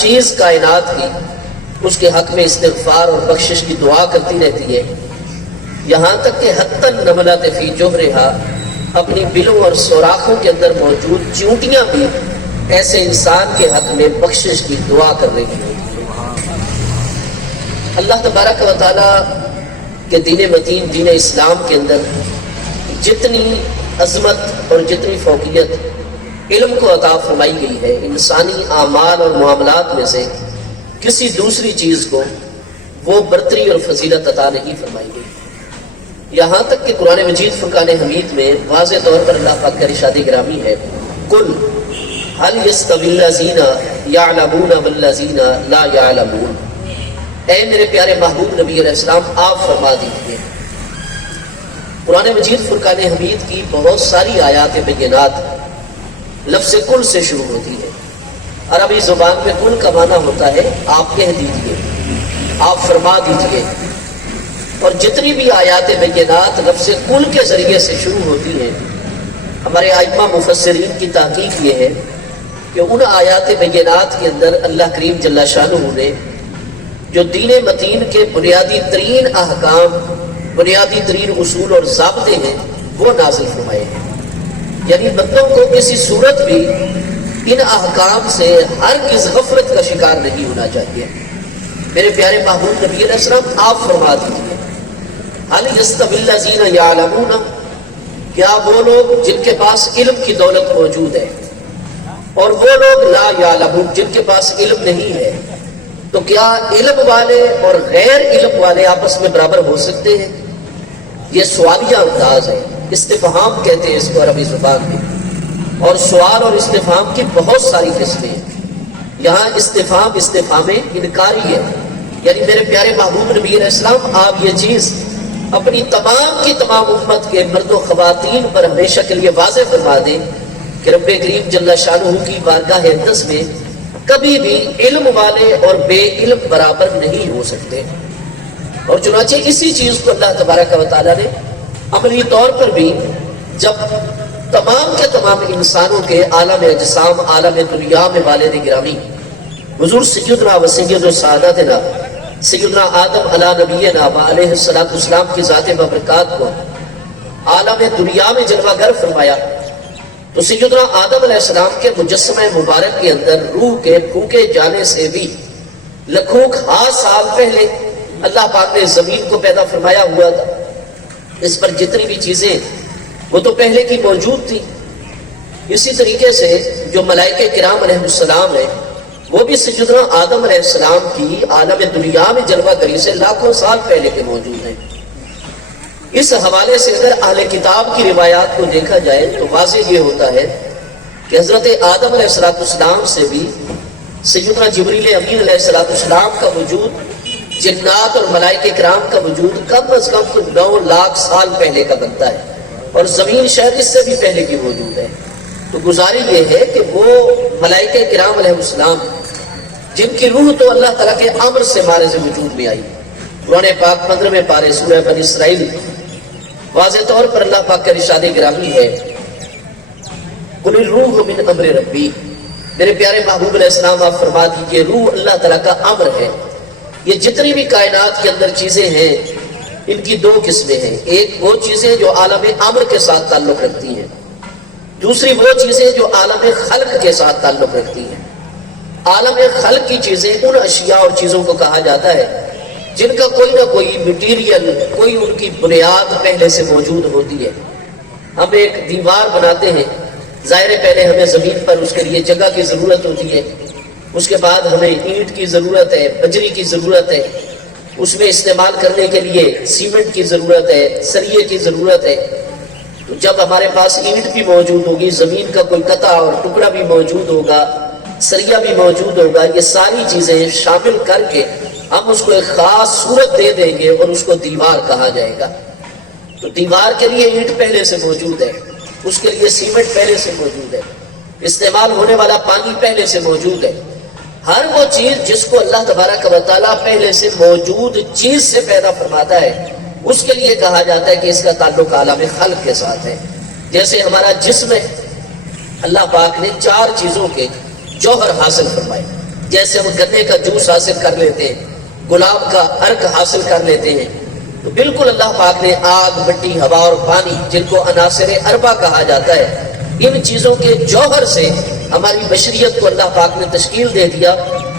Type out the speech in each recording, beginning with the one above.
چیز کائنات کی اس کے حق میں استغفار اور بخشش کی دعا کرتی رہتی ہے، یہاں تک کہ حتی النملۃ فی جحرہا، اپنی بلوں اور سوراخوں کے اندر موجود چیونٹیاں بھی ایسے انسان کے حق میں بخشش کی دعا کر رہی ہوتی ہیں۔ اللہ تبارک و تعالیٰ کے دین متین دین اسلام کے اندر جتنی عظمت اور جتنی فوقیت علم کو عطا فرمائی گئی ہے، انسانی اعمال اور معاملات میں سے کسی دوسری چیز کو وہ برتری اور فضیلت عطا نہیں فرمائی گئی۔ یہاں تک کہ قرآن مجید فرقان حمید میں واضح طور پر اللہ پاک کا ارشاد گرامی ہے، قل هل يستوي الذين يعلمون والذين لا يعلمون، اے میرے پیارے محبوب نبی علیہ السلام آپ فرما دیجیے۔ قرآن مجید فرقان حمید کی بہت ساری آیات بینات لفظ کل سے شروع ہوتی ہے۔ عربی زبان میں کل کا معنی ہوتا ہے آپ کہہ دیجیے، آپ فرما دیجیے، اور جتنی بھی آیات بینات لفظ کل کے ذریعے سے شروع ہوتی ہیں، ہمارے ائمہ مفسرین کی تحقیق یہ ہے کہ ان آیات بینات کے اندر اللہ کریم جل شانہ نے جو دین متین کے بنیادی ترین احکام، بنیادی ترین اصول اور ضابطے ہیں وہ نازل فرمائے ہیں۔ یعنی بندوں کو کسی صورت بھی ان احکام سے ہرگز غفلت کا شکار نہیں ہونا چاہیے۔ میرے پیارے محبوب نبی علیہ السلام آپ فرما دیجیے، هل يستوي الذين يعلمون، کیا وہ لوگ جن کے پاس علم کی دولت موجود ہے اور وہ لوگ لا یعلمون جن کے پاس علم نہیں ہے، تو کیا علم والے اور غیر علم والے آپس میں برابر ہو سکتے ہیں؟ یہ سوالیہ انداز ہے، استفہام کہتے ہیں اس کو عربی زبان میں، اور سوال اور استفہام کی بہت ساری قسمیں ہیں۔ یہاں استفہام انکاری ہے، یعنی میرے پیارے محبوب نبی علیہ السلام آپ یہ چیز اپنی تمام کی تمام امت کے مرد و خواتین پر ہمیشہ کے لیے واضح فرما دیں کہ رب کریم جل شانہ کی بارگاہ اقدس میں کبھی بھی علم والے اور بے علم برابر نہیں ہو سکتے۔ اور چنانچہ اسی چیز کو اللہ تبارک و تعالیٰ نے عملی طور پر بھی جب تمام کے تمام انسانوں کے عالم اجسام، عالم دنیا میں والد گرامی حضور سیدنا و سید سعادتنا سیدنا آدم علیہ نبینا و علیہ السلام کی ذات بابرکات کو عالم دنیا میں جلوہ گر فرمایا، تو سیدنا آدم علیہ السلام کے مجسمہ مبارک کے اندر روح کے پھونکے جانے سے بھی لکھوں سال پہلے اللہ پاک نے زمین کو پیدا فرمایا ہوا تھا۔ اس پر جتنی بھی چیزیں وہ تو پہلے کی موجود تھی۔ اسی طریقے سے جو ملائکہ کرام علیہ السلام ہیں وہ بھی سیدنا آدم علیہ السلام کی عالم دنیا میں جلوہ گری سے لاکھوں سال پہلے کے موجود ہیں۔ اس حوالے سے اگر اہل کتاب کی روایات کو دیکھا جائے تو واضح یہ ہوتا ہے کہ حضرت آدم علیہ السلام سے بھی سیدنا جبریل امین علیہ السلام کا وجود، جنات اور ملائکہ کرام کا وجود کم از کم 9 لاکھ سال پہلے کا بنتا ہے، اور زمین شہر اس سے بھی پہلے کی موجود ہے۔ تو گزارش یہ ہے کہ وہ ملائکہ کرام علیہ السلام جن کی روح تو اللہ تعالیٰ کے امر سے مارے سے وجود میں آئی، قرآن پاک 15ویں پارے سورہ بنی اسرائیل واضح طور پر اللہ پاک کا ارشاد گرامی ہے، قل الروح من امر ربی، میرے پیارے محبوب علیہ السلام آپ فرما دیجیے روح اللہ تعالیٰ کا امر ہے۔ یہ جتنی بھی کائنات کے اندر چیزیں ہیں ان کی 2 قسمیں ہیں، ایک وہ چیزیں جو عالم امر کے ساتھ تعلق رکھتی ہیں، دوسری وہ چیزیں جو عالم خلق کے ساتھ تعلق رکھتی ہیں۔ عالم خلق کی چیزیں ان اشیاء اور چیزوں کو کہا جاتا ہے جن کا کوئی نہ کوئی مٹیریل، کوئی ان کی بنیاد پہلے سے موجود ہوتی ہے۔ ہم ایک دیوار بناتے ہیں، ظاہر پہلے ہمیں زمین پر اس کے لیے جگہ کی ضرورت ہوتی ہے، اس کے بعد ہمیں اینٹ کی ضرورت ہے، بجری کی ضرورت ہے، اس میں استعمال کرنے کے لیے سیمنٹ کی ضرورت ہے، سریے کی ضرورت ہے۔ تو جب ہمارے پاس اینٹ بھی موجود ہوگی، زمین کا کوئی قطع اور ٹکڑا بھی موجود ہوگا، سریہ بھی موجود ہوگا، یہ ساری چیزیں شامل کر کے ہم اس کو ایک خاص صورت دے دیں گے اور اس کو دیوار کہا جائے گا۔ تو دیوار کے لیے اینٹ پہلے سے موجود ہے، اس کے لیے سیمنٹ پہلے سے موجود ہے، استعمال ہونے والا پانی پہلے سے موجود ہے۔ ہر وہ چیز جس کو اللہ تبارک و تعالیٰ پہلے سے موجود چیز سے پیدا فرماتا ہے اس کے لیے کہا جاتا ہے کہ اس کا تعلق عالم خلق کے ساتھ ہے۔ جیسے ہمارا جسم ہے، اللہ پاک نے 4 چیزوں کے جوہر حاصل فرمائے، جیسے وہ گنے کا جوس حاصل کر لیتے ہیں، گلاب کا عرق حاصل کر لیتے ہیں، تو بالکل اللہ پاک نے آگ، مٹی، ہوا اور پانی، جن کو عناصر اربع کہا جاتا ہے، ان چیزوں کے جوہر سے ہماری بشریت کو اللہ پاک نے تشکیل دے دیا.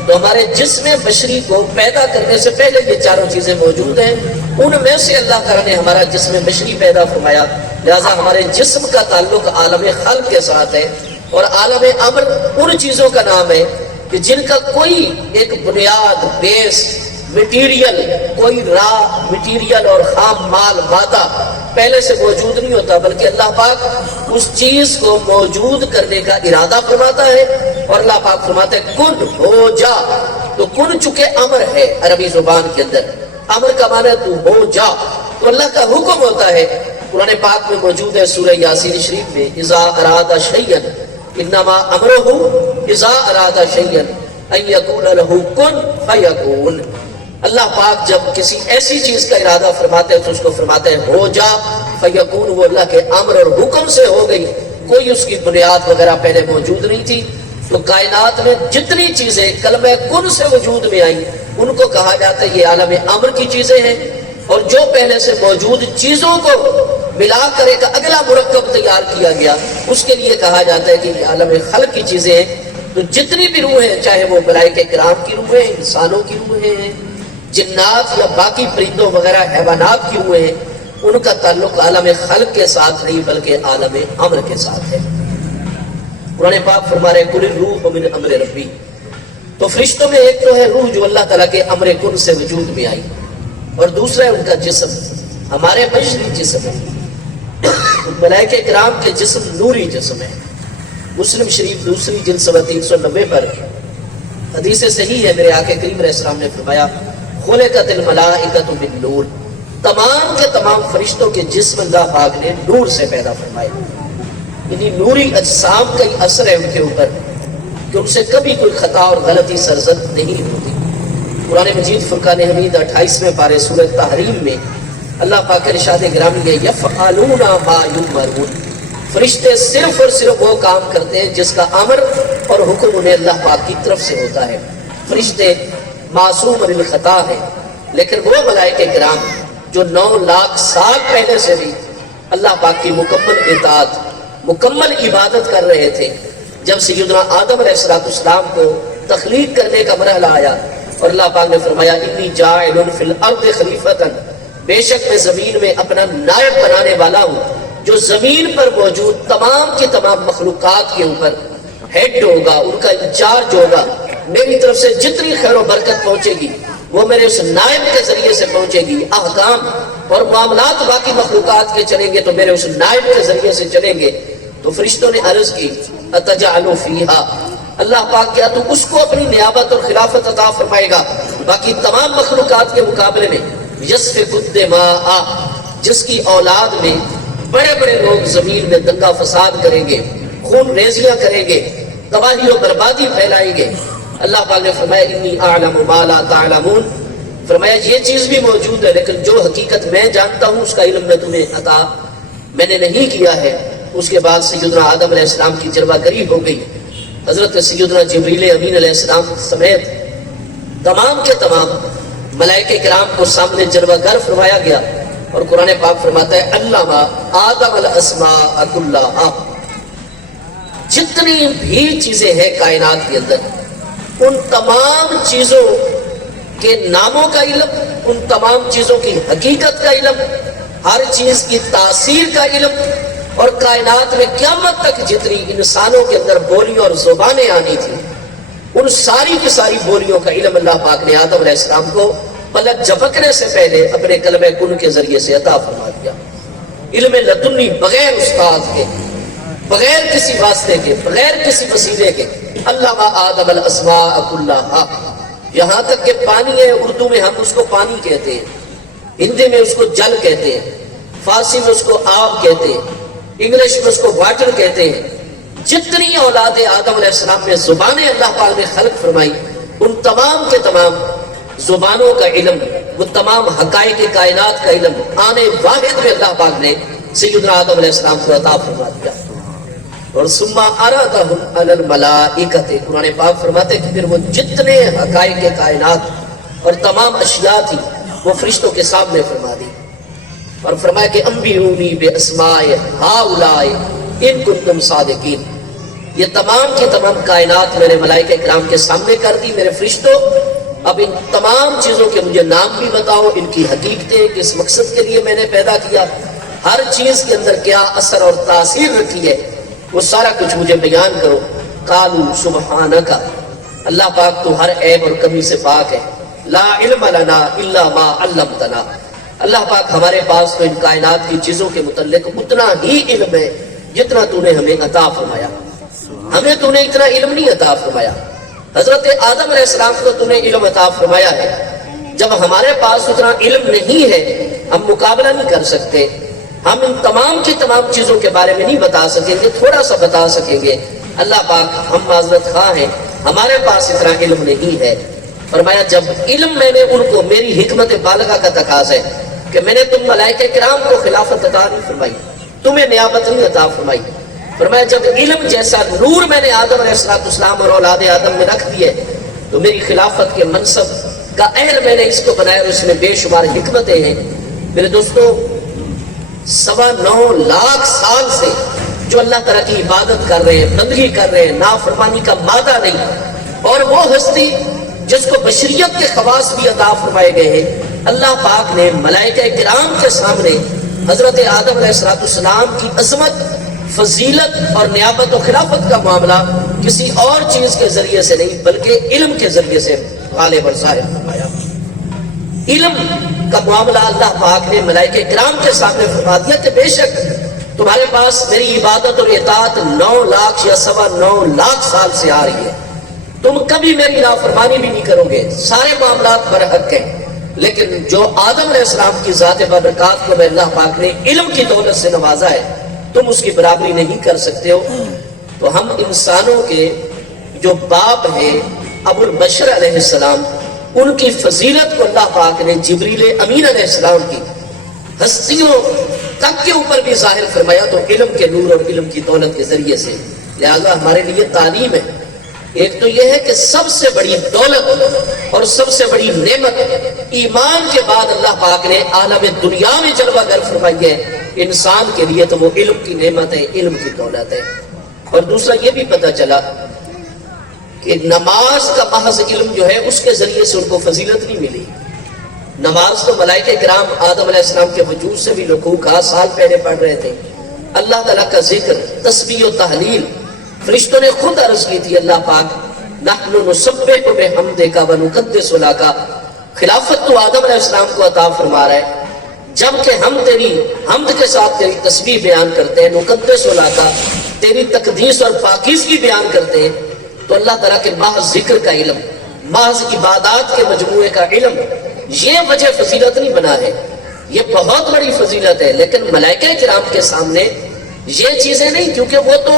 تو ہمارے جسم بشری کو پیدا کرنے سے پہلے یہ چاروں چیزیں موجود ہیں. ان میں سے اللہ تعالیٰ نے ہمارا جسم بشری پیدا فرمایا. لہذا ہمارے جسم کا تعلق عالم خلق کے ساتھ ہے، اور عالم امر ان چیزوں کا نام ہے کہ جن کا کوئی ایک بنیاد، بیس، مٹیریل، کوئی را مٹیریل اور خام مال، مادہ پہلے سے موجود نہیں ہوتا، بلکہ اللہ پاک اس چیز کو موجود کرنے کا ارادہ فرماتا ہے، اور اللہ پاک فرماتا ہے کن ہو جا. تو کن چکے امر ہے عربی زبان کے اندر، امر کا معنی ہے تو ہو جا، تو اللہ کا حکم ہوتا ہے. قرآن پاک میں موجود ہے سورہ یاسین شریف میں، اذا اراد شیئا انما امرہ اذا اراد شیئا ان یقول له کن فیکون. اللہ پاک جب کسی ایسی چیز کا ارادہ فرماتے ہیں تو اس کو فرماتے ہیں ہو جا فیکون. وہ اللہ کے امر اور حکم سے ہو گئی، کوئی اس کی بنیاد وغیرہ پہلے موجود نہیں تھی. تو کائنات میں جتنی چیزیں کلمہ کن سے وجود میں آئیں ان کو کہا جاتا ہے یہ عالم امر کی چیزیں ہیں، اور جو پہلے سے موجود چیزوں کو ملا کر ایک اگلا مرکب تیار کیا گیا اس کے لیے کہا جاتا ہے کہ یہ عالم خلق کی چیزیں ہیں. تو جتنی بھی روحیں، چاہے وہ ملائکہ کرام کی روحیں، انسانوں کی روحیں ہیں، جنات یا باقی پرندوں وغیرہ حیوانات کی روحیں ہیں، ان کا تعلق عالم خلق کے ساتھ نہیں بلکہ عالم امر کے ساتھ ہے. قرآن پاک فرما رہے کل الروح من امر ربی. تو فرشتوں میں ایک تو ہے روح جو اللہ تعالیٰ کے امر کن سے وجود میں آئی، اور دوسرا ہے ان کا جسم، ہمارے بشری جسم ہے. ملائکہ کرام کے جسم نوری جسم ہے. مسلم شریف دوسری جلد صفحہ 390 پر حدیث صحیح ہے، میرے آقا کریم علیہ السلام نے فرمایا خلقت الملائکۃ من نور. تمام کے تمام فرشتوں کے جسم اللہ پاک نے نور سے پیدا فرمائے. یعنی نوری اجسام کا ہی اثر ہے ان کے اوپر کہ ان سے کبھی کوئی خطا اور غلطی سرزد نہیں ہوتی. قرآن مجید فرقان حمید 28ویں پارے سورہ تحریم میں اللہ پاک کے ارشاد گرامی ہے یفعلون ما یؤمرون. فرشتے صرف اور صرف وہ کام کرتے ہیں جس کا امر اور حکم انہیں اللہ پاک کی طرف سے ہوتا ہے. فرشتے معصوم من الخطا ہے، لیکن وہ ملائکہ کرام جو 9 لاکھ سال پہلے سے بھی اللہ پاک کی مکمل اطاعت، مکمل عبادت کر رہے تھے، جب سیدنا آدم علیہ السلام کو تخلیق کرنے کا مرحلہ آیا اور اللہ پاک نے فرمایا انی جاعل فی الارض خلیفۃ، بے شک میں زمین میں اپنا نائب بنانے والا ہوں جو زمین پر موجود تمام کی تمام مخلوقات کے اوپر ہیڈ ہوگا، ان کا انچارج ہوگا. میری طرف سے جتنی خیر و برکت پہنچے گی وہ میرے اس نائب کے ذریعے سے پہنچے گی. احکام اور معاملات باقی مخلوقات کے چلیں گے تو میرے اس نائب کے ذریعے سے چلیں گے. تو فرشتوں نے عرض کی اتجعل فیہا، اللہ پاک کیا تو اس کو اپنی نیابت اور خلافت عطا فرمائے گا باقی تمام مخلوقات کے مقابلے میں؟ یسفک الدماء، جس کی اولاد میں بڑے بڑے لوگ زمین میں دنگا فساد کریں گے، خون ریزیاں کریں گے، تباہی و بربادی پھیلائیں گے. اللہ پاک نے فرمایا انی اعلم ما لا تعلمون. فرمایا یہ چیز بھی موجود ہے لیکن جو حقیقت میں جانتا ہوں اس کا علم میں تمہیں عطا میں نے نہیں کیا ہے. اس کے بعد سیدنا آدم علیہ السلام کی جلوہ گری ہو گئی. حضرت سیدنا جبریل امین علیہ السلام سمیت تمام کے تمام ملائکہ کرام کو سامنے جلوہ گر فرمایا گیا، اور قرآن پاک فرماتا ہے علمہ آدم الاسماء کلہا. جتنی بھی چیزیں ہیں کائنات کے اندر ان تمام چیزوں کے ناموں کا علم، ان تمام چیزوں کی حقیقت کا علم، ہر چیز کی تاثیر کا علم، اور کائنات میں قیامت تک جتنی انسانوں کے اندر بولیاں اور زبانیں آنی تھی ان ساری کی ساری بولیوں کا علم اللہ پاک نے آدم علیہ السلام کو پلک جھپکنے سے پہلے اپنے کلمہ کن کے ذریعے سے عطا فرما دیا. علم لدنی، بغیر استاد کے، بغیر کسی واسطے کے، بغیر کسی وسیلے کے. علم آدم الاسماء کلہا. یہاں تک کہ پانی ہے، اردو میں ہم اس کو پانی کہتے ہیں، ہندی میں اس کو جل کہتے ہیں، فارسی میں اس کو آب کہتے ہیں، انگلش میں اس کو واٹر کہتے ہیں. جتنی اولاد آدم علیہ السلام میں زبانیں اللہ پاک نے خلق فرمائی ان تمام کے تمام زبانوں کا علم، وہ تمام حقائق کائنات کا علم آنے واحد میں اللہ پاک نے سیدنا آدم علیہ السلام کو عطا فرما دیا. اور ثم عرضهم علی الملائکۃ، قرآن پاک فرماتے ہیں کہ پھر وہ جتنے حقائق کائنات اور تمام اشیاء تھی وہ فرشتوں کے سامنے فرما دی، اور فرمایا کہ انبئونی باسماء ہؤلاء ان کنتم صادقین، یہ تمام کی تمام کائنات میں نے ملائکہ کرام کے سامنے کر دی، میرے فرشتوں اب ان تمام چیزوں کے مجھے نام بھی بتاؤ، ان کی حقیقتیں، کس مقصد کے لیے میں نے پیدا کیا، ہر چیز کے اندر کیا اثر اور تاثیر رکھی ہے، وہ سارا کچھ مجھے بیان کرو۔ قالوا سبحانک، اللہ پاک تو ہر عیب اور کمی سے پاک ہے، لا علم لنا الا ما علمتنا، اللہ پاک ہمارے پاس تو ان کائنات کی چیزوں کے متعلق اتنا ہی علم ہے جتنا تو نے ہمیں عطا فرمایا، ہمیں تو نے اتنا علم نہیں عطا فرمایا، حضرت آدم علیہ السلام کو تو نے علم عطا فرمایا ہے، جب ہمارے پاس اتنا علم نہیں ہے ہم مقابلہ نہیں کر سکتے، ہم ان تمام کی تمام چیزوں کے بارے میں نہیں بتا سکیں گے، تھوڑا سا بتا سکیں گے، اللہ پاک ہم معذرت خواہ ہیں، ہمارے پاس اتنا علم نہیں ہے۔ فرمایا جب علم میں نے ان کو، میری حکمت بالغہ کا تقاضا ہے کہ میں نے تم ملائکہ کرام کو خلافت عطا نہیں فرمائی، تمہیں نیابت نہیں عطا فرمائی، فرمایا جب علم جیسا نور میں نے آدم علیہ السلام اور اولاد آدم میں رکھ دیے تو میری خلافت کے منصب کا اہل میں نے اس کو بنایا، اور اس میں بے شمار حکمتیں ہیں۔ میرے دوستو 9.25 لاکھ سال سے جو اللہ تعالیٰ کی عبادت کر رہے ہیں، بندگی کر رہے ہیں، نافرمانی کا مادہ نہیں، اور وہ ہستی جس کو بشریت کے خواص بھی عطا فرمائے گئے ہیں، اللہ پاک نے ملائکہ کرام کے سامنے حضرت آدم علیہ السلام کی عظمت، فضیلت اور نیابت و خلافت کا معاملہ کسی اور چیز کے ذریعے سے نہیں بلکہ علم کے ذریعے سے غالب اور ظاہر فرمایا۔ علم کا معاملہ اللہ پاک نے ملائکہ کرام کے سامنے فرما دیا کہ بے شک تمہارے پاس میری عبادت اور اطاعت 9 لاکھ یا 9.25 لاکھ سال سے آ رہی ہے، تم کبھی میری نافرمانی بھی نہیں کرو گے، سارے معاملات برحق ہیں، لیکن جو آدم علیہ السلام کی ذات بابرکات کو میں اللہ پاک نے علم کی دولت سے نوازا ہے تم اس کی برابری نہیں کر سکتے ہو۔ تو ہم انسانوں کے جو باپ ہیں ابو البشر علیہ السلام، ان کی فضیلت کو اللہ پاک نے جبریل امین علیہ السلام کی ہستیوں تک کے اوپر بھی ظاہر فرمایا، تو علم کے نور اور علم کی دولت کے ذریعے سے۔ لہذا ہمارے لیے تعلیم ہے، ایک تو یہ ہے کہ سب سے بڑی دولت اور سب سے بڑی نعمت ایمان کے بعد اللہ پاک نے عالم دنیا میں جلوہ گر فرمائی ہے انسان کے لیے، تو وہ علم کی نعمت ہے، علم کی دولت ہے۔ اور دوسرا یہ بھی پتہ چلا کہ نماز کا محض علم جو ہے اس کے ذریعے سے ان کو فضیلت نہیں ملی، نماز تو ملائکہ کرام آدم علیہ السلام کے وجود سے بھی لقوقہ سال پہلے پڑھ رہے تھے، اللہ تعالیٰ کا ذکر، تسبیح و تحلیل، فرشتوں نے خود عرض کی تھی اللہ پاک نحن نسبح بحمدک ونقدس لک، خلافت تو آدم علیہ السلام کو عطا فرما رہا ہے، جبکہ ہم تیری حمد کے ساتھ تیری تسبیح بیان کرتے ہیں، نقدس لک، تیری تقدیس اور پاکیزگی بیان کرتے ہیں، تو اللہ تعالیٰ کے محض ذکر کا علم، محض عبادات کے مجموعے کا علم، یہ وجہ فضیلت نہیں بنا ہے، یہ بہت بڑی فضیلت ہے، لیکن ملائکہ کرام کے سامنے یہ چیزیں نہیں، کیونکہ وہ تو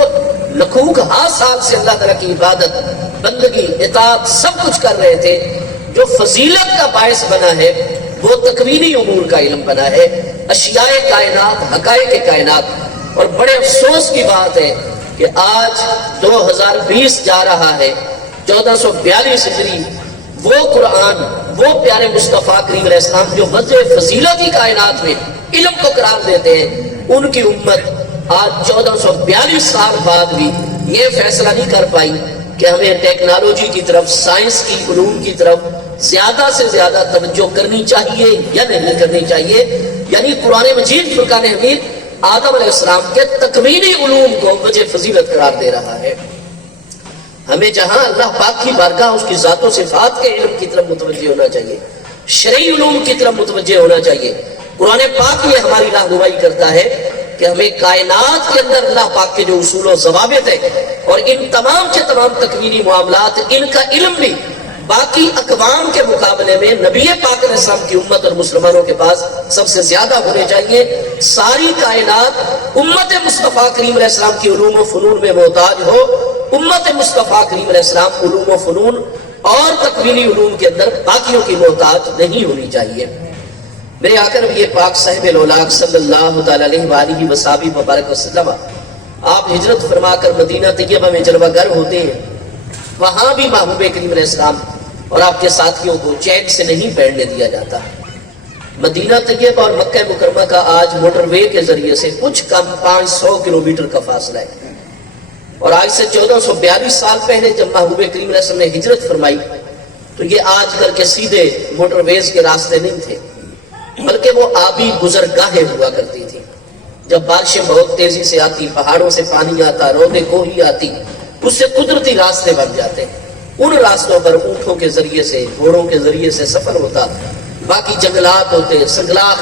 لکھوکھا سال سے اللہ تعالیٰ کی عبادت، بندگی، اطاعت سب کچھ کر رہے تھے، جو فضیلت کا باعث بنا ہے وہ تکوینی امور کا علم بنا ہے، اشیاء کائنات، حقائق کائنات۔ اور بڑے افسوس کی بات ہے کہ آج 2020 جا رہا ہے، 1442 ہجری، وہ قرآن، وہ پیارے مصطفیٰ کریم علیہ السلام جو وجہ فضیلت کی کائنات میں علم کو قرار دیتے ہیں، ان کی امت آج 1442 سال بعد بھی یہ فیصلہ نہیں کر پائی کہ ہمیں ٹیکنالوجی کی طرف، سائنس کی علوم کی طرف زیادہ سے زیادہ توجہ کرنی چاہیے یا نہیں کرنی چاہیے۔ یعنی قرآن مجید فرقان حمید آدم علیہ السلام کے تکوینی علوم کو وجہ فضیلت قرار دے رہا ہے۔ ہمیں جہاں اللہ پاک کی بارگاہ، اس کی ذات و صفات کے علم کی طرف متوجہ ہونا چاہیے، شرعی علوم کی طرف متوجہ ہونا چاہیے۔ قرآن پاک یہ ہماری رہنمائی کرتا ہے کہ ہمیں کائنات کے اندر اللہ پاک کے جو اصول و ضوابط ہیں اور ان تمام کے تمام تکوینی معاملات، ان کا علم بھی باقی اقوام کے مقابلے میں نبی پاک علیہ السلام کی امت اور مسلمانوں کے پاس سب سے زیادہ ہونے چاہیے۔ ساری کائنات امت مصطفیٰ کریم علیہ السلام کی علوم و فنون میں محتاج ہو، امت مصطفیٰ کریم علیہ السلام علوم و فنون اور تکوینی علوم کے اندر باقیوں کی محتاج نہیں ہونی چاہیے۔ میرے آقا نبی پاک صاحب الاولاق صلی اللہ تعالی علیہ وآلہ وصحبہ وبارک وسلم آپ ہجرت فرما کر مدینہ طیبہ میں جلوہ گر ہوتے ہیں، وہاں بھی محبوب کریم علیہ السلام اور آپ کے ساتھیوں کو چین سے نہیں بیٹھنے دیا جاتا۔ مدینہ طیبہ اور مکہ مکرمہ کا آج موٹر وے کے ذریعے سے کچھ کم 500 کلومیٹر کا فاصلہ ہے، اور آج سے 1442 سال پہلے جب محبوب کریم علیہ السلام نے ہجرت فرمائی تو یہ آج کل کے سیدھے موٹر ویز کے راستے نہیں تھے، بلکہ وہ آبی گزرگاہیں ہوا کرتی تھی۔ جب بارشیں بہت تیزی سے آتی، پہاڑوں سے پانی آتا، رودیں کوہی آتی، اس سے قدرتی راستے بن جاتے، ان راستوں پر اونٹوں کے ذریعے سے، گھوڑوں کے ذریعے سے سفر ہوتا، باقی جنگلات ہوتے، سنگلاخ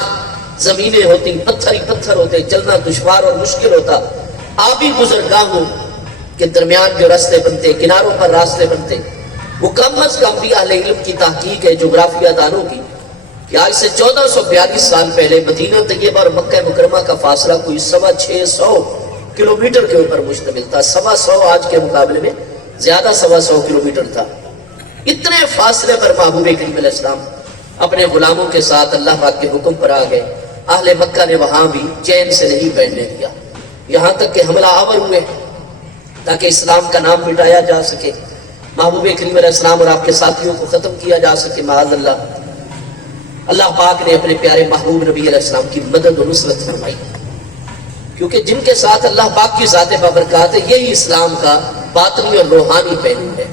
زمینیں ہوتی، پتھر ہی پتھر ہوتے، چلنا دشوار اور مشکل ہوتا۔ آبی گزرگاہوں کے درمیان جو راستے بنتے، کناروں پر راستے بنتے، وہ کم از کم بھی اہل علم کی تحقیق ہے، جغرافیہ دانوں کی، کہ آج سے 1442 سال پہلے مدینہ طیبہ اور مکہ مکرمہ کا فاصلہ کوئی 650 کلومیٹر کے اوپر مشتمل تھا۔ 125 آج کے مقابلے میں زیادہ 125 کلومیٹر تھا۔ اتنے فاصلے پر محبوب کریم علیہ السلام اپنے غلاموں کے ساتھ اللہ پاک کے حکم پر آ گئے۔ اہل مکہ نے وہاں بھی چین سے نہیں بیٹھنے دیا، یہاں تک کہ حملہ آور ہوئے تاکہ اسلام کا نام مٹایا جا سکے، محبوب کریم علیہ السلام اور آپ کے ساتھیوں کو ختم کیا جا سکے۔ معاذ اللہ، اللہ پاک نے اپنے پیارے محبوب نبی علیہ السلام کی مدد و نصرت فرمائی، کیونکہ جن کے ساتھ اللہ پاک کی ذات بابرکات ہے، یہی اسلام کا باطنی اور روحانی پہلو ہے۔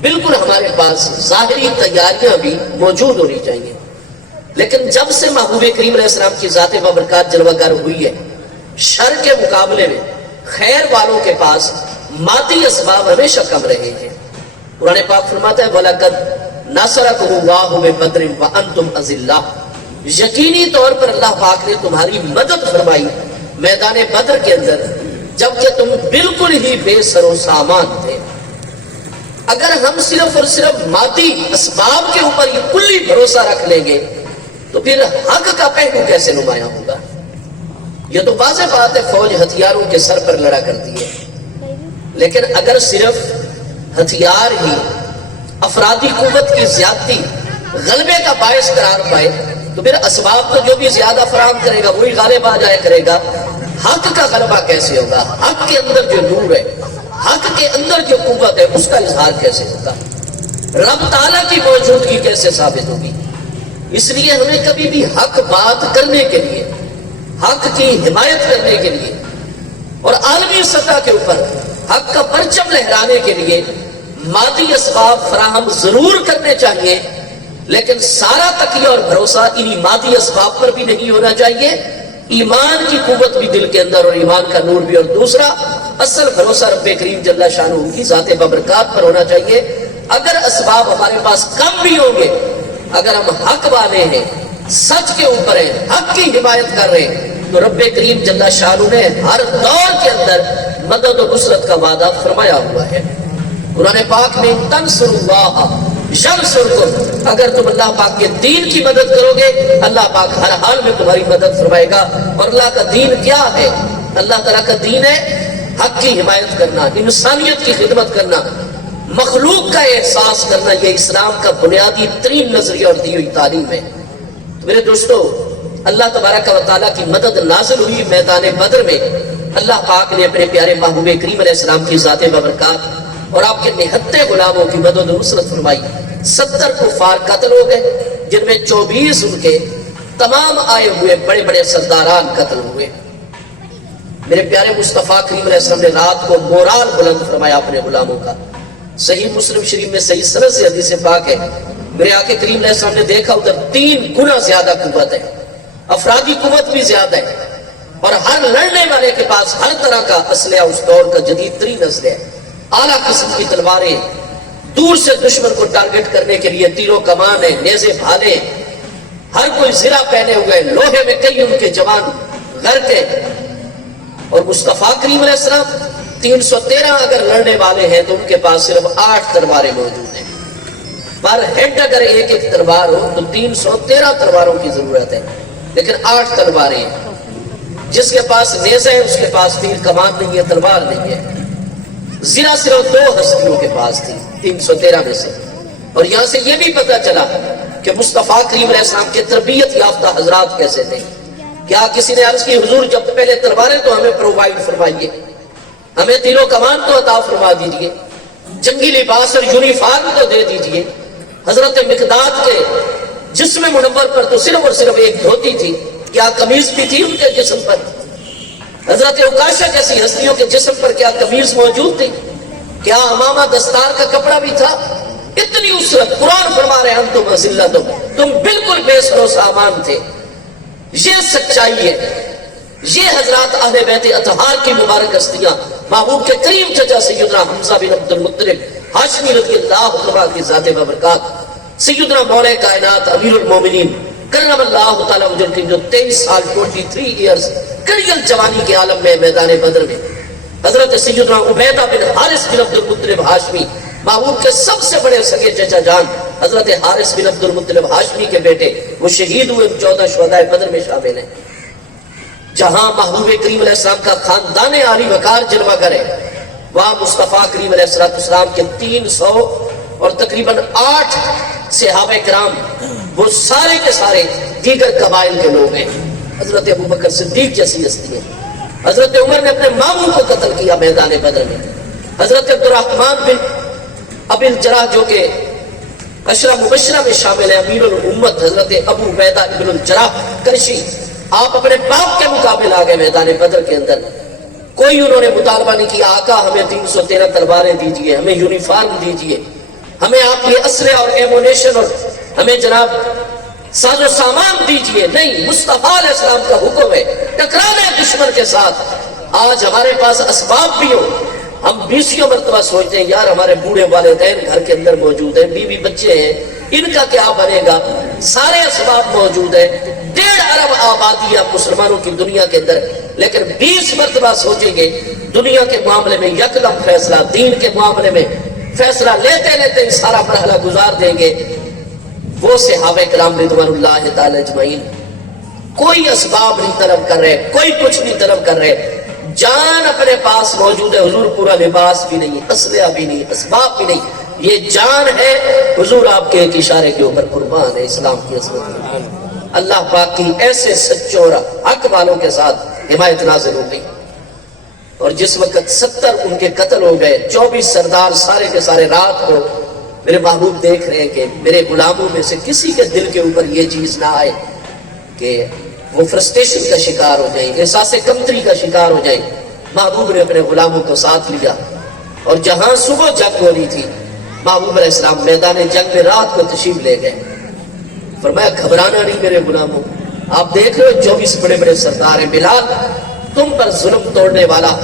بالکل ہمارے پاس ظاہری تیاریاں بھی موجود ہونی چاہیے، لیکن جب سے محبوب کریم علیہ السلام کی ذات بابرکات جلوہ گر ہوئی ہے، شر کے مقابلے میں خیر والوں کے پاس مادی اسباب ہمیشہ کم رہے ہیں۔ قرآن پاک فرماتا ہے وَلَقَدْ نَصَرَكُمُ اللَّهُ بِبَدْرٍ وَأَنْتُمْ أَذِلَّةٌ، یقینی طور پر اللہ پاک نے تمہاری مدد فرمائی میدان بدر کے اندر جبکہ تم بالکل ہی بے سر و سامان تھے۔ اگر ہم صرف اور صرف مادی اسباب کے اوپر یہ کلی بھروسہ رکھ لیں گے تو پھر حق کا پہلو کیسے نمایاں ہوگا؟ یہ تو واضح بات ہے، فوج ہتھیاروں کے سر پر لڑا کرتی ہے، لیکن اگر صرف ہتھیار ہی افرادی قوت کی زیادتی غلبے کا باعث قرار پائے تو پھر اسباب تو جو بھی زیادہ فراہم کرے گا وہی غالب آ جایا کرے گا، حق کا غلبہ کیسے ہوگا؟ حق کے اندر جو نور ہے، حق کے اندر جو قوت ہے، اس کا اظہار کیسے ہوگا؟ رب تعالیٰ کی موجودگی کیسے ثابت ہوگی؟ اس لیے ہمیں کبھی بھی حق بات کرنے کے لیے، حق کی حمایت کرنے کے لیے اور عالمی سطح کے اوپر حق کا پرچم لہرانے کے لیے مادی اسباب فراہم ضرور کرنے چاہیے، لیکن سارا تکیہ اور بھروسہ انہی مادی اسباب پر بھی نہیں ہونا چاہیے۔ ایمان کی قوت بھی دل کے اندر اور ایمان کا نور بھی، اور دوسرا اصل بھروسہ رب کریم جل شانہ کی ذات بابرکات پر ہونا چاہیے۔ اگر اسباب ہمارے پاس کم بھی ہوں گے، اگر ہم حق والے ہیں، سچ کے اوپر ہیں، حق کی حمایت کر رہے ہیں، تو رب کریم جل شانہ نے ہر دور کے اندر مدد و نصرت کا وعدہ فرمایا ہوا ہے۔ قرآن پاک میں تنصر اللہ ینصرکم، اگر تم اللہ پاک کے دین کی مدد کرو گے اللہ پاک ہر حال میں تمہاری مدد فرمائے گا۔ اور اللہ کا دین کیا ہے؟ اللہ تعالیٰ کا دین ہے حق کی حمایت کرنا، انسانیت کی خدمت کرنا، مخلوق کا احساس کرنا۔ یہ اسلام کا بنیادی ترین نظریہ اور دی ہوئی تعلیم ہے۔ تو میرے دوستو، اللہ تبارک و تعالیٰ کی مدد نازل ہوئی میدان بدر میں۔ اللہ پاک نے اپنے پیارے محبوب کریم علیہ السلام کی ذات بابرکات اور آپ کے نہتے غلاموں کی مدد و نصرت فرمائی۔ 70 کفار قتل ہو گئے، جن میں 24 ان کے تمام آئے ہوئے بڑے بڑے سرداران قتل ہوئے۔ میرے پیارے مصطفیٰ کریم علیہ السلام نے رات کو مورال بلند فرمایا اپنے غلاموں کا۔ صحیح مسلم شریف میں صحیح سند سے حدیث پاک ہے، میرے آقا کریم علیہ السلام نے دیکھا ادھر 3 گنا زیادہ قوت ہے، افرادی قوت بھی زیادہ ہے، اور ہر لڑنے والے کے پاس ہر طرح کا اسلحہ، اس دور کا جدید ترین اسلحہ ہے، اعلیٰ قسم کی تلواریں، دور سے دشمن کو ٹارگٹ کرنے کے لیے تیر و کمان ہے، نیزے بھالے، ہر کوئی زرہ پہنے ہوئے، لوہے میں کئی ان کے جوان غرق ہیں۔ اور مصطفیٰ کریم علیہ السلام 313 اگر لڑنے والے ہیں تو ان کے پاس صرف 8 تلواریں موجود ہیں۔ پر ہیڈ اگر ایک ایک تلوار ہو تو 313 تلواروں کی ضرورت ہے، لیکن 8 تلواریں ہیں۔ جس کے پاس نیزہ ہے اس کے پاس تیر کمان نہیں ہے، تلوار نہیں ہے۔ زرہ صرف 2 ہستیوں کے پاس تھی 313 میں سے۔ اور یہاں سے یہ بھی پتہ چلا کہ مصطفیٰ کریم علیہ السلام کے تربیت یافتہ حضرات کیسے تھے۔ کیا کسی نے عرض کی حضور جب پہلے تلواریں تو ہمیں پرووائڈ فرمائیے، ہمیں تیر و کمان تو عطا فرما دیجئے، جنگی لباس اور یونیفارم تو دے دیجئے۔ حضرت مقداد کے جسم منور پر تو صرف اور صرف ایک دھوتی تھی، کیا قمیض بھی تھی ان کے جسم پر؟ حضرت عکاشہ جیسی ہستیوں کے جسم پر کیا قمیض موجود تھی؟ کیا امامہ دستار کا کپڑا بھی تھا؟ اتنی اسرت، قرآن فرما رہے ہیں انتم ذلتم، تم بالکل بے سر و سامان تھے۔ یہ سچائی ہے، یہ حضرات اہل بیت اطہار کی مبارک ہستیاں، محبوب کے کریم چچا سیدنا حمزہ بن عبد المطلب ہاشمی رضی اللہ عنہ کی ذات ببرکات، سیدنا مولا کائنات امیر المومنین کرم اللہ تعالیٰ وجل کی جو 23 سال 23 ایئرز کریل جوانی کے عالم میں میدان بدر میں حضرت سیدنا عبیدہ بن حارث بن عبد المطلب ہاشمی، محبوب کے سب سے بڑے سگے چچا جان حضرت حارث بن عبد المطلب ہاشمی کے بیٹے، وہ شہید ہوئے، 14 شہدائے بدر میں شامل ہیں۔ جہاں محبوب کریم علیہ السلام کا خاندان عالی وقار جلوہ کرے، وہاں مصطفیٰ کریم علیہ السلام کے 300 اور تقریباً 8 صحابہ کرام، وہ سارے کے سارے دیگر قبائل کے لوگ ہیں۔ حضرت ابوبکر صدیق جیسی ہستی ہے، حضرت عمر نے اپنے ماموں کو قتل کیا میدان بدر میں، حضرت عبدالرحمن بن ابی الجراح جو کہ عشرہ مبشرہ میں شامل ہے، امیر الامت حضرت ابو عبیدہ ابن الجراح کرشی، آپ اپنے باپ کے مقابل آ گئے میدان بدر کے اندر۔ کوئی انہوں نے مطالبہ نہیں کیا آقا ہمیں 313 تلواریں دیجئے، ہمیں یونیفارم دیجئے، ہمیں آپ کے اسلحہ اور ایمونیشن اور ہمیں جناب ساز و سامان دیجئے۔ نہیں، مصطفیٰ علیہ السلام کا حکم ہے ٹکرانا ہے دشمن کے ساتھ۔ آج ہمارے پاس اسباب بھی ہو، ہم 20 مرتبہ سوچتے ہیں یار ہمارے بوڑھے والدین گھر کے اندر موجود ہیں، بیوی بچے ہیں، ان کا کیا بنے گا؟ سارے اسباب موجود ہیں، 1.5 ارب آبادی ہے مسلمانوں کی دنیا کے اندر، لیکن 20 مرتبہ سوچیں گے دنیا کے معاملے میں یکدم فیصلہ، دین کے معاملے میں فیصلہ لیتے لیتے ہی سارا مرحلہ گزار دیں گے۔ وہ صحابہ کرام رضوان اللہ تعالی اجمعین کوئی اسباب نہیں طلب کر رہے، کوئی کچھ نہیں طلب کر رہے، جان اپنے پاس موجود ہے، حضور پورا لباس بھی نہیں، اسلحہ بھی نہیں، اسباب بھی نہیں، یہ جان ہے، حضور آپ کے ایک اشارے کے اوپر قربان ہے اسلام کی عظمت۔ اللہ پاک کی ایسے سچوں اور حق والوں کے ساتھ حمایت نازل ہو گئی، اور جس وقت 70 ان کے قتل ہو گئے، 24 سردار سارے کے سارے رات کو میرے محبوب دیکھ رہے ہیں کہ میرے غلاموں میں سے کسی کے دل کے اوپر یہ چیز نہ آئے کہ وہ فرسٹریشن کا شکار ہو جائیں، احساس کمتری کا شکار ہو جائیں۔ محبوب نے اپنے غلاموں کو ساتھ لیا، اور جہاں صبح جنگ ہونی تھی محبوب علیہ السلام میدان جنگ میں رات کو تشریف لے گئے۔ فرمایا گھبرانا نہیں میرے غلاموں، آپ دیکھ رہے ہو 24 بڑے بڑے سردار ہیں، بلال تم پر ظلم توڑنے والا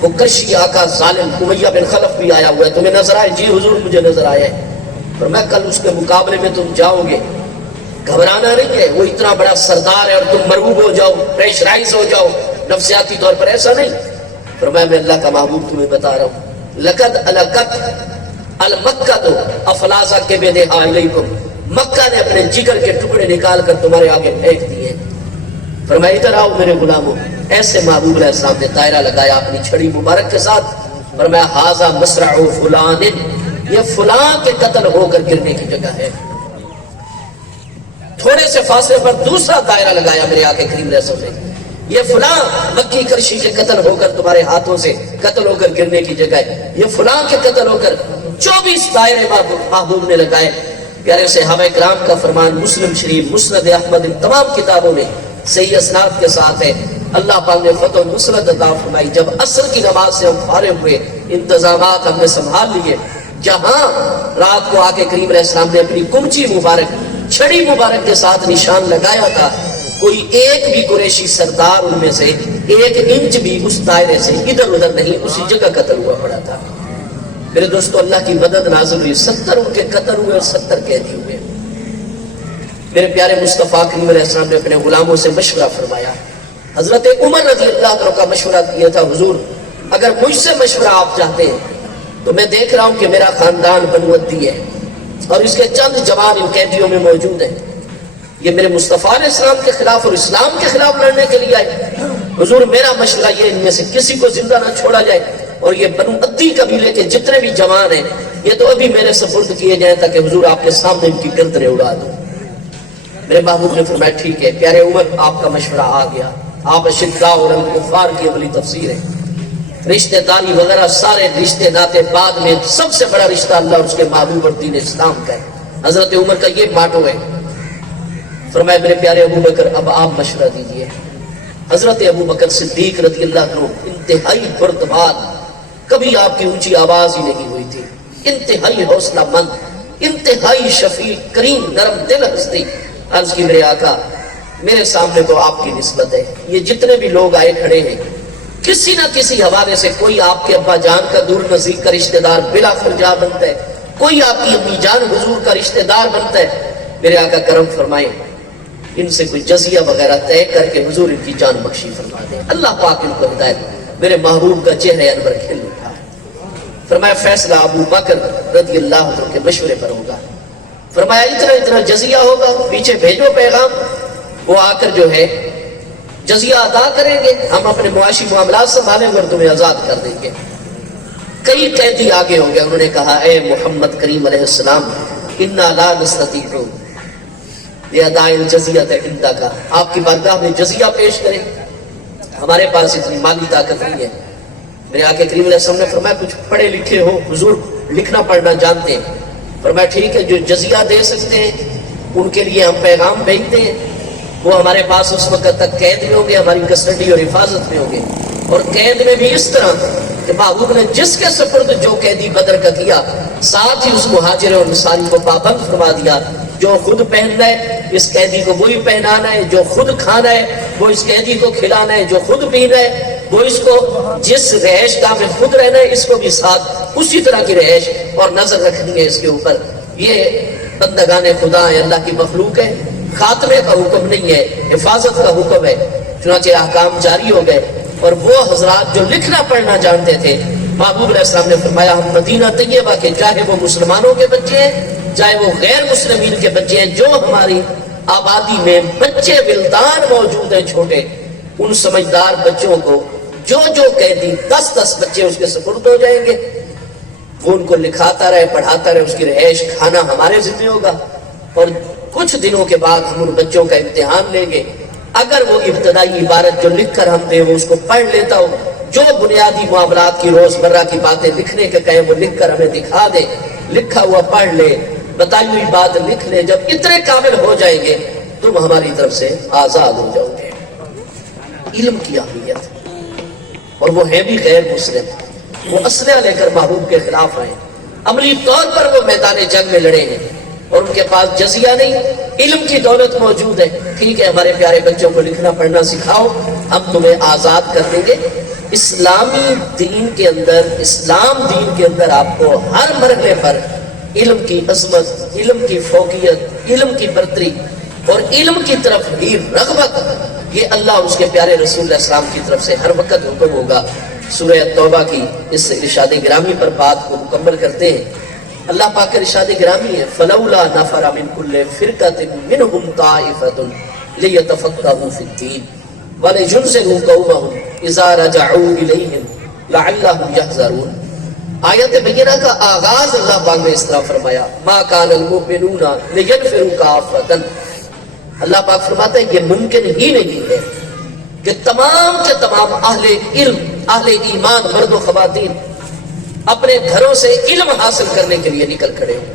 وہ کرشی آقا ظالم امیہ بن خلف بھی آیا ہوا ہے، تمہیں نظر آئے؟ جی حضور مجھے نظر آیا ہے۔ فرمایا کل اس کے مقابلے میں تم جاؤ گے، گھبرانا نہیں ہے، وہ اتنا بڑا سردار ہے اور تم مرعوب ہو جاؤ، پریشرائز ہو جاؤ نفسیاتی طور پر، ایسا نہیں۔ فرمایا میں اللہ کا محبوب تمہیں بتا رہا ہوں، لقد القت المکۃ افلاذ کبدھا الیکم، مکہ نے اپنے جگر کے ٹکڑے نکال کر تمہارے آگے پھینک دیے۔ فرمایا ادھر آؤ میرے غلاموں۔ ایسے محبوب علیہ السلام نے دائرہ لگایا اپنی چھڑی مبارک کے ساتھ، فرمایا ھذا مصرع فلان، یہ فلاں کے قتل ہو کر گرنے کی جگہ ہے۔ تھوڑے سے فاصلے پر دوسرا دائرہ لگایا میرے آقا کریم علیہ السلام نے، یہ فلاں مکی کرشی کے قتل ہو کر تمہارے ہاتھوں سے قتل ہو کر گرنے کی جگہ ہے، یہ فلاں کے قتل ہو کر 24 دائرے محبوب نے لگائے۔ پیارے صحابہ کرام کا فرمان مسلم شریف، مسند احمد، ان تمام کتابوں میں صحیح اسناد کے ساتھ ہے۔ اللہ پاک نے فتح و نصرت عطا فرمائی۔ جب عصر کی نماز سے ہم فارغ ہوئے، انتظامات ہم نے سنبھال لیے، جہاں رات کو آقا کریم علیہ السلام نے اپنی کمچی مبارک، چھڑی مبارک کے ساتھ نشان لگایا تھا، کوئی ایک بھی قریشی سردار ان میں سے 1 انچ بھی اس دائرے سے ادھر ادھر نہیں، اسی جگہ قتل ہوا پڑا تھا۔ میرے دوستو اللہ کی مدد نازل ہوئی، 70 ان کے قتل ہوئے اور 70 قیدی ہوئے۔ میرے پیارے مصطفیٰ کریم علیہ السلام نے اپنے غلاموں سے مشورہ فرمایا۔ حضرت عمر رضی اللہ عنہ کا مشورہ کیا تھا، حضور اگر مجھ سے مشورہ آپ چاہتے ہیں تو میں دیکھ رہا ہوں کہ میرا خاندان بنو عدی ہے اور اس کے چند جوان ان قیدیوں میں موجود ہیں، یہ میرے مصطفیٰ علیہ السلام کے خلاف اور اسلام کے خلاف لڑنے کے لیے آئے۔ حضور میرا مشورہ یہ ان میں سے کسی کو زندہ نہ چھوڑا جائے، اور یہ بنو عدی قبیلے کے جتنے بھی جوان ہیں یہ تو ابھی میرے سپرد کیے جائیں تاکہ حضور آپ کے سامنے ان کی گردنیں اڑا دوں۔ میرے محبوب نے فرمایا ٹھیک ہے۔ پیارے عمر آپ کا مشورہ آ گیا، آپ اشداء علی الکفار کی عملی تفسیر ہے۔ رشتہ داری وغیرہ سارے رشتے ناتے بعد میں سب سے بڑا رشتہ اللہ اور اس کے محبوب اور دین اسلام کا ہے۔ حضرت عمر کا یہ ماٹو ہے، فرمایا میرے پیارے ابو بکر اب آپ مشورہ دیجیے۔ حضرت ابو بکر صدیق رضی اللہ عنہ انتہائی بردبار، کبھی آپ کی اونچی آواز ہی نہیں ہوئی تھی، انتہائی حوصلہ مند، انتہائی شفیق کریم نرم دل ہستی۔ عرض کی میرے آقا میرے سامنے تو آپ کی نسبت ہے، یہ جتنے بھی لوگ آئے کھڑے ہیں کسی نہ کسی حوالے سے کوئی آپ کے ابا جان کا دور نزدیک کا رشتہ دار بلا فرجا بنتا ہے، کوئی آپ کی امی جان حضور کا رشتہ دار بنتا ہے، میرے آقا کرم فرمائیں ان سے کوئی جزیہ وغیرہ طے کر کے حضور ان کی جان بخشی فرما دیں، اللہ پاک ان کو ہدایت۔ میرے محبوب کا چہرہ انور کھل اٹھا، فرمایا فیصلہ ابو بکر رضی اللہ عنہ کے مشورے پر ہوگا۔ فرمایا اتنا اتنا جزیہ ہوگا، پیچھے بھیجو پیغام، وہ آ کر جو ہے جزیہ ادا کریں گے، ہم اپنے معاشی معاملات سنبھالیں گے اور تمہیں آزاد کر دیں گے۔ کئی قیدی آگے ہو گئے، انہوں نے کہا اے محمد کریم علیہ السلام انا لا نستطيع باداء الجزیۃ عندک، آپ کی بارگاہ میں جزیہ پیش کریں، ہمارے پاس اتنی مالی طاقت نہیں ہے۔ میرے آقا کریم علیہ السلام نے فرمایا کچھ پڑھے لکھے ہو حضور، لکھنا پڑھنا جانتے ہیں، فرمایا ٹھیک ہے جو جزیہ دے سکتے ہیں ان کے لیے ہم پیغام بھیجتے ہیں، وہ ہمارے پاس اس وقت تک قید میں ہوں گے، ہماری کسٹڈی اور حفاظت میں ہوں گے، اور قید میں بھی اس طرح کہ محبوب نے جس کے سپرد جو قیدی بدر کا کیا، ساتھ ہی اس مہاجر اور انصاری کو پابند فرما دیا، جو خود پہننا ہے اس قیدی کو وہی پہنانا ہے، جو خود کھانا ہے وہ اس قیدی کو کھلانا ہے، جو خود پینا ہے وہ اس کو، جس رہائش گاہ میں خود رہنا ہے اس کو بھی ساتھ اسی طرح کی رہائش اور نظر رکھنی ہے اس کے اوپر۔ یہ بندگان خدا ہے، اللہ کی مخلوق ہے، خاتمے کا حکم نہیں ہے، حفاظت کا حکم ہے۔ چنانچہ احکام جاری ہو گئے، اور وہ حضرات جو لکھنا پڑھنا جانتے تھے، محبوب علیہ السلام نے فرمایا ہم مدینہ طیبہ کے چاہے وہ مسلمانوں کے بچے ہیں چاہے وہ غیر مسلمین کے بچے ہیں، جو ہماری آبادی میں بچے ولدان موجود ہیں چھوٹے، ان سمجھدار بچوں کو جو جو قیدی 10 بچے اس کے سپرد ہو جائیں گے، وہ ان کو لکھاتا رہے پڑھاتا رہے، اس کی رہائش کھانا ہمارے ذمہ ہوگا، اور کچھ دنوں کے بعد ہم ان بچوں کا امتحان لیں گے، اگر وہ ابتدائی عبارت جو لکھ کر ہم دیں وہ اس کو پڑھ لیتا ہو، جو بنیادی معاملات کی روزمرہ کی باتیں لکھنے کے کہیں وہ لکھ کر ہمیں دکھا دے، لکھا ہوا پڑھ لے، بتائی ہوئی بات لکھ لے، جب اتنے کامل ہو جائیں گے تم ہماری طرف سے آزاد ہو جاؤ گے۔ علم کی اہمیت، اور وہ ہے بھی غیر مسلم، وہ اسلحہ لے کر محبوب کے خلاف آئے، عملی طور پر وہ میدان جنگ میں لڑے ہیں، اور ان کے پاس جزیہ نہیں، علم کی دولت موجود ہے۔ ٹھیک ہے ہمارے پیارے بچوں کو لکھنا پڑھنا سکھاؤ، ہم تمہیں آزاد کر دیں گے۔ اسلامی دین کے اندر، اسلام دین کے اندر آپ کو ہر مرحلے پر علم کی عظمت، علم کی فوقیت، علم کی برتری اور علم کی طرف ہی رغبت، یہ اللہ اور اس کے پیارے رسول اللہ السلام کی طرف سے ہر وقت حکم ہوگا۔ سورہ توبہ کی اس ارشاد گرامی پر بات کو مکمل کرتے ہیں۔ اللہ پاک کا ارشاد گرامی ہے فلولا نفر من کل فرقۃ منهم طائفۃ لیتفقهوا فی الدین ولینذروا قومهم اذا رجعوا الیہم لعلهم یحذرون۔ آیت بینہ کا آغاز اللہ پاک نے اس طرح فرمایا ما کان المؤمنون لینفروا کافۃ، اللہ پاک فرماتا ہے یہ ممکن ہی نہیں ہے کہ تمام کے تمام اہل علم، اہل ایمان، مرد و خواتین اپنے گھروں سے علم حاصل کرنے کے لیے نکل کھڑے ہوں۔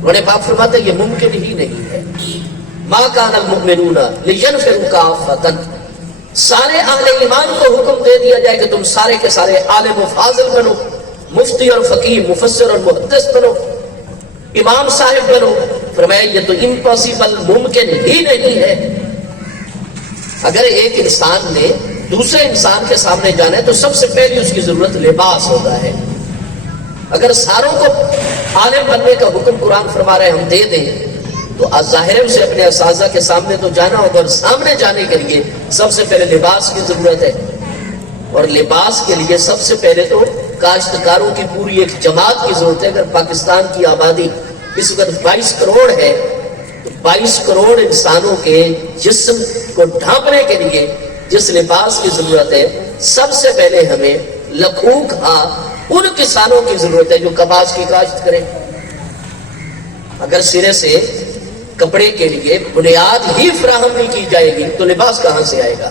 انہوں نے پاک فرماتا ہے یہ ممکن ہی نہیں ہے۔ ما کان المؤمنون لینفروا کافۃ، سارے اہل ایمان کو حکم دے دیا جائے کہ تم سارے کے سارے عالم و فاضل بنو، مفتی اور فقیہ، مفسر اور محدث بنو، امام صاحب بنو، فرمایا یہ تو امپاسبل، ممکن ہی نہیں ہے۔ اگر ایک انسان نے دوسرے انسان کے سامنے جانا ہے تو سب سے پہلی اس کی ضرورت لباس ہوتا ہے۔ اگر ساروں کو عالم بننے کا حکم قرآن فرما رہے ہم دے دیں تو ظاہر ہے اسے اپنے اساتذہ کے سامنے تو جانا ہوگا، اور سامنے جانے کے لیے سب سے پہلے لباس کی ضرورت ہے، اور لباس کے لیے سب سے پہلے تو کاشتکاروں کی پوری ایک جماعت کی ضرورت ہے۔ اگر پاکستان کی آبادی اس وقت 22 کروڑ ہے تو 22 کروڑ انسانوں کے جسم کو ڈھانپنے کے لیے جس لباس کی ضرورت ہے، سب سے پہلے ہمیں لکھوک ان کسانوں کی ضرورت ہے جو کپاس کی کاشت کریں۔ اگر سرے سے کپڑے کے لیے بنیاد ہی فراہم نہیں کی جائے گی تو لباس کہاں سے آئے گا؟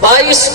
22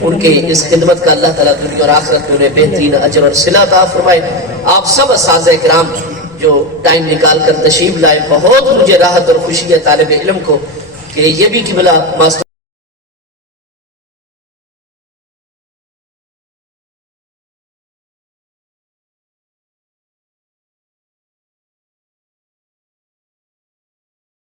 ان کے اس خدمت کا اللہ تعالیٰ دنیا اور آخرت میں انہیں بہترین اجر اور صلہ عطا فرمائے. آپ سب اساتذہ کرام جو ٹائم نکال کر تشریف لائے، بہت مجھے راحت اور خوشی ہے طالب علم کو کہ یہ بھی قبلہ ماسٹر